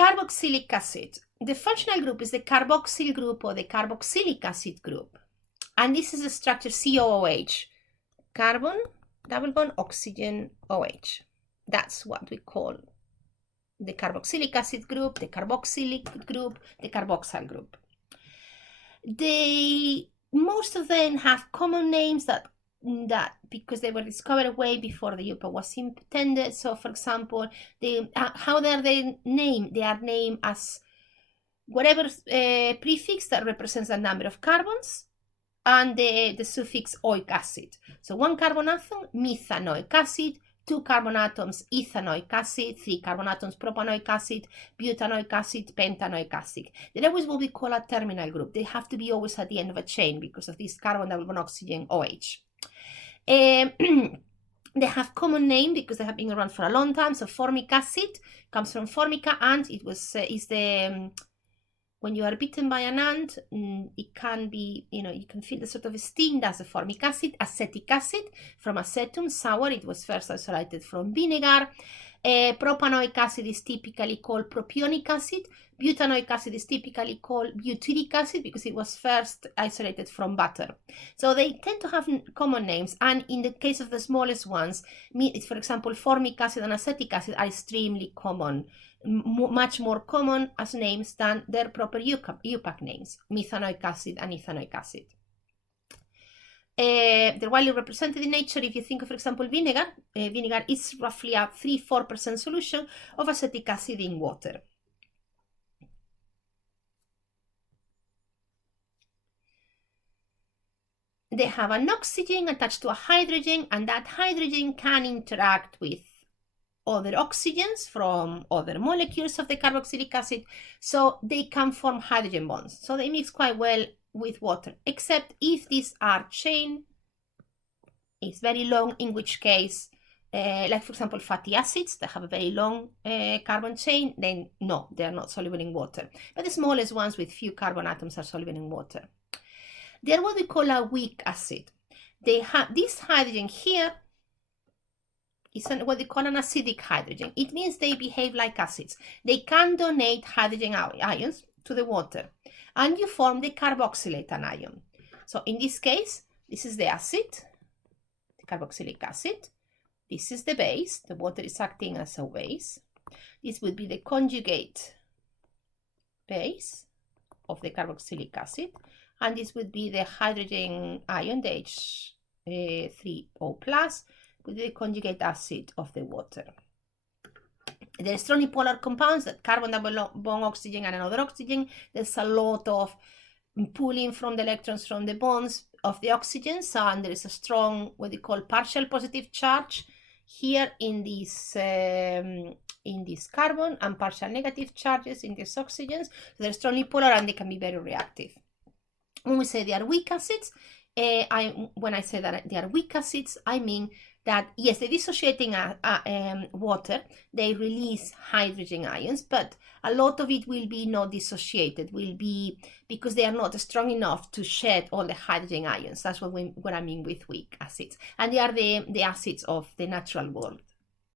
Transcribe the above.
Carboxylic acid. The functional group is the carboxyl group or the carboxylic acid group. And this is the structure COOH. Carbon, double bond, oxygen, OH. That's what we call the carboxylic acid group, the carboxylic group, the carboxyl group. Most of them have common names that because they were discovered way before the UPA was intended. So for example, how are they named? They are named as whatever prefix that represents the number of carbons and the suffix oic acid. So 1 carbon atom, methanoic acid, 2 carbon atoms, ethanoic acid, 3 carbon atoms, propanoic acid, butanoic acid, pentanoic acid. They always will be called a terminal group. They have to be always at the end of a chain because of this carbon double bond oxygen OH. They have common name because they have been around for a long time. So formic acid comes from formica ant. It was when you are bitten by an ant, it can be, you can feel the sort of sting. That's the formic acid. Acetic acid from acetum, sour. It was first isolated from vinegar. Propanoic acid is typically called propionic acid. Butanoic acid is typically called butyric acid because it was first isolated from butter. So they tend to have common names, and in the case of the smallest ones, for example, formic acid and acetic acid are extremely common, much more common as names than their proper UPAC names, methanoic acid and ethanoic acid. They're widely represented in nature. If you think of, for example, vinegar, vinegar is roughly a 3-4% solution of acetic acid in water. They have an oxygen attached to a hydrogen, and that hydrogen can interact with other oxygens from other molecules of the carboxylic acid, so they can form hydrogen bonds. So they mix quite well with water, except if these are chain, it's very long, in which case, like for example, fatty acids that have a very long carbon chain, then no, they're not soluble in water. But the smallest ones with few carbon atoms are soluble in water. They're what we call a weak acid. They have this hydrogen here is what they call an acidic hydrogen. It means they behave like acids. They can donate hydrogen ions to the water, and you form the carboxylate anion. So in this case, this is the acid, the carboxylic acid. This is the base. The water is acting as a base. This would be the conjugate base of the carboxylic acid, and this would be the hydrogen ion, the H3O+, with the conjugate acid of the water. They're strongly polar compounds, that carbon double bond oxygen and another oxygen. There's a lot of pulling from the electrons from the bonds of the oxygens, and there is a strong, what they call partial positive charge here in this carbon, and partial negative charges in these oxygens. So they're strongly polar and they can be very reactive. When we say they are weak acids, when I say that they are weak acids, I mean that yes, they're dissociating water, they release hydrogen ions, but a lot of it will be not dissociated, will be because they are not strong enough to shed all the hydrogen ions. That's what I mean with weak acids, and they are the acids of the natural world.